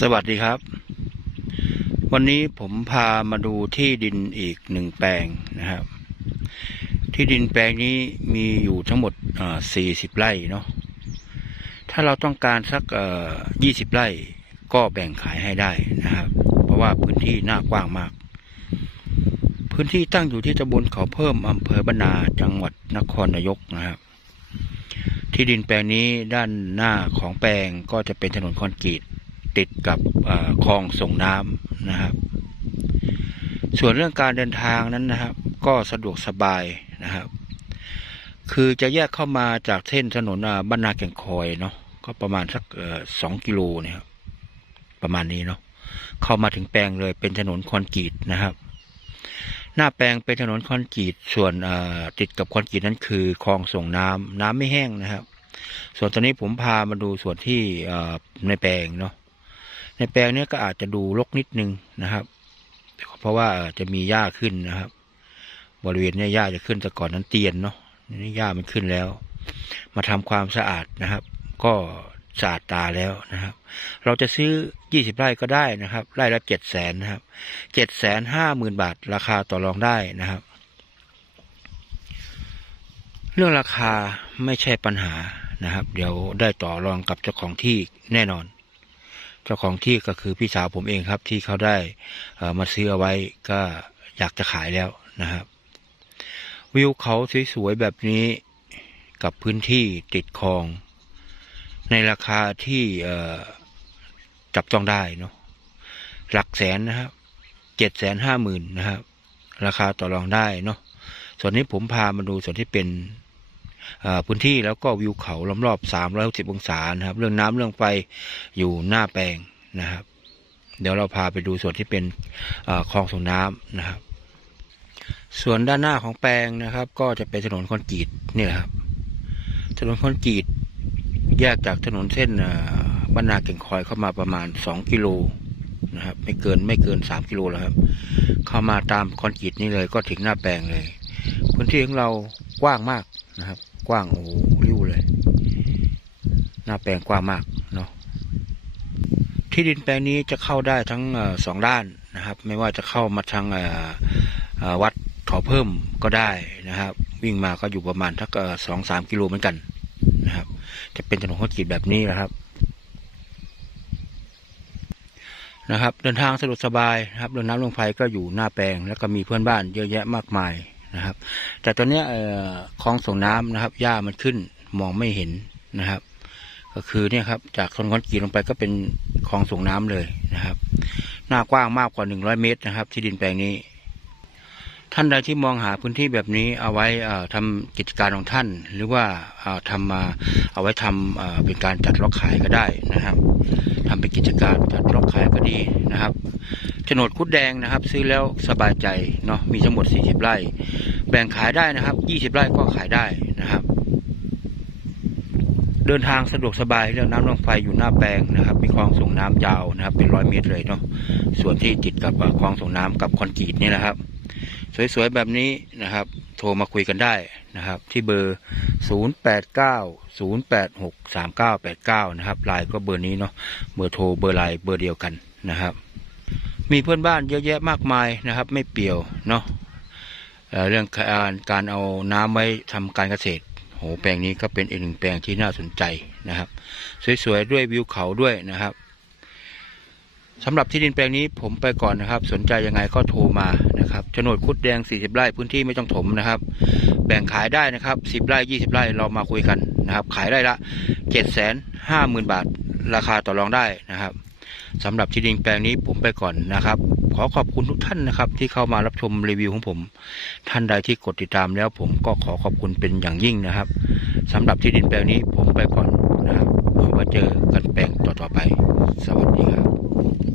สวัสดีครับ วันนี้ผมพามาดูที่ดินอีกหนึ่งแปลงนะครับ ที่ดินแปลงนี้มีอยู่ทั้งหมดสี่สิบไร่เนาะถ้าเราต้องการสักยี่สิบไร่ก็แบ่งขายให้ได้นะครับ เพราะว่าพื้นที่น่ากว้างมาก พื้นที่ตั้งอยู่ที่ตำบลเขาเพิ่มอำเภอบรรนาจังหวัดนครนายกนะครับ ที่ดินแปลงนี้ด้านหน้าของแปลงก็จะเป็นถนนคอนกรีต ติดกับคลองส่งน้ำนะครับ ส่วนเรื่องการเดินทางนั้นนะครับ ก็สะดวกสบายนะครับ คือจะแยกเข้ามาจากเส้นถนนบ้านนาแก่งคอยเนาะก็ประมาณสักสองกิโลเนี่ยครับประมาณนี้เนาะเข้ามาถึงแปลงเลยเป็นถนนคอนกรีตนะครับ หน้าแปลงเป็นถนนคอนกรีตส่วนติดกับคอนกรีตนั้นคือคลองส่งน้ำน้ำไม่แห้งนะครับ ส่วนตอนนี้ผมพามาดูส่วนที่ในแปลงเนาะ ในแปลงนี้ก็อาจจะดูรกนิดนึงนะครับ เพราะว่าจะมีหญ้าขึ้นนะครับ บริเวณนี้หญ้าจะขึ้นแต่ก่อนนั้นเตียนเนาะนี่หญ้ามันขึ้นแล้ว มาทำความสะอาดนะครับ ก็สะอาดตาแล้วนะครับ เราจะซื้อยี่สิบไร่ก็ได้นะครับ ไร่ละเจ็ดแสนนะครับเจ็ดแสนห้าหมื่นบาท ราคาต่อรองได้นะครับ เรื่องราคาไม่ใช่ปัญหานะครับ เดี๋ยวได้ต่อรองกับเจ้าของที่แน่นอน เจ้าของที่ก็คือพี่สาวผมเองครับ ที่เขาได้มาซื้อเอาไว้ก็อยากจะขายแล้วนะครับ วิวเขาสวยๆแบบนี้กับพื้นที่ติดคลอง ในราคาที่จับต้องได้เนาะหลักแสนนะครับเจ็ดแสนห้าหมื่นนะครับ ราคาต่อรองได้เนาะส่วนนี้ผมพามาดูส่วนที่เป็น พื้นที่แล้วก็วิวเขาล้อมรอบสามร้องศานะครับ เรื่องน้ำเรื่องไฟอยู่หน้าแปลงนะครับ เดี๋ยวเราพาไปดูส่วนที่เป็นคลองส่งน้ำนะครับ ส่วนด้านหน้าของแปลงนะครับ ก็จะเป็นถนนคอนกรีตนี่แหละครับ ถนนคอนกรีตแยกจากถนนเส้นบ้านนาเก่งคอยเข้ามาประมาณสองกิโลนะครับ ไม่เกินไม่เกินสามกิโลแล้วครับ เข้ามาตามคอนกรีตนี่เลยก็ถึงหน้าแปลงเลย พื้นที่ของเรากว้างมากนะครับ กว้างโอ้ริ้วเลย หน้าแปลงกว้างมากเนาะที่ดินแปลงนี้จะเข้าได้ทั้งสองด้านนะครับ ไม่ว่าจะเข้ามาทางวัดขาเพิ่มก็ได้นะครับ วิ่งมาก็อยู่ประมาณทักสองสามกิโลเหมือนกันนะครับ จะเป็นถนนคอนกรีตแบบนี้นะครับนะครับ เดินทางสะดวกสบายนะครับเรื่อน้ำลงไฟก็อยู่หน้าแปลง แล้วก็มีเพื่อนบ้านเยอะแยะมากมาย นะครับ แต่ตอนนี้คลองส่งน้ำนะครับหญ้ามันขึ้นมองไม่เห็นนะครับ ก็คือเนี่ยครับจากถนนคอนกรีตลงไปก็เป็นคลองส่งน้ำเลยนะครับ หน้ากว้างมากกว่าหนึ่งร้อยเมตรนะครับ ที่ดินแปลงนี้ท่านใดที่มองหาพื้นที่แบบนี้เอาไว้ทำกิจการของท่าน หรือว่าทำมาเอาไว้ทำเป็นการจัดล็อกขายก็ได้นะครับทำเป็นกิจการจัดล็อกขายก็ดีนะครับ โฉนดคุดแดงนะครับ ซื้อแล้วสบายใจเนาะมีทั้งหมด 40 ไร่ แบ่งขายได้นะครับ 20 ไร่ก็ขายได้นะครับ เดินทางสะดวกสบายเรื่องน้ำลงไฟอยู่หน้าแปลงนะครับ มีคลองส่งน้ำยาวนะครับ เป็นร้อยเมตรเลยเนาะส่วนที่ติดกับคลองส่งน้ำกับคอนกรีตนี่แหละครับ สวยๆแบบนี้นะครับ โทรมาคุยกันได้นะครับ ที่เบอร์ 0890863989 นะครับไลน์ก็เบอร์นี้เนาะเบอร์โทรเบอร์ไลน์เบอร์เดียวกันนะครับ มีเพื่อนบ้านเยอะแยะมากมายนะครับ ไม่เปี่ยวเนาะเรื่องการการเอาน้ำไว้ทำการเกษตรโหแปลงนี้ก็เป็นอีกหนึ่งแปลงที่น่าสนใจนะครับ สวยๆด้วยวิวเขาด้วยนะครับสำหรับที่ดินแปลงนี้ผมไปก่อนนะครับ สนใจยังไงก็โทรมานะครับโฉนดคุดแดง 40 ไร่พื้นที่ไม่ต้องถมนะครับ แบ่งขายได้นะครับ 10 ไร่ 20 ไร่เรามาคุยกันนะครับ ขายได้ละ7 5 0 0 0 0 บาท ราคาต่อรองได้นะครับสำหรับที่ดินแปลงนี้ผมไปก่อนนะครับ ขอขอบคุณทุกท่านนะครับ ที่เข้ามารับชมรีวิวของผม ท่านใดที่กดติดตามแล้วผมก็ขอขอบคุณเป็นอย่างยิ่งนะครับสำหรับที่ดินแปลงนี้ผมไปก่อนนะครับเอาไว้เจอกันแปลงต่อๆไป สวัสดีครับ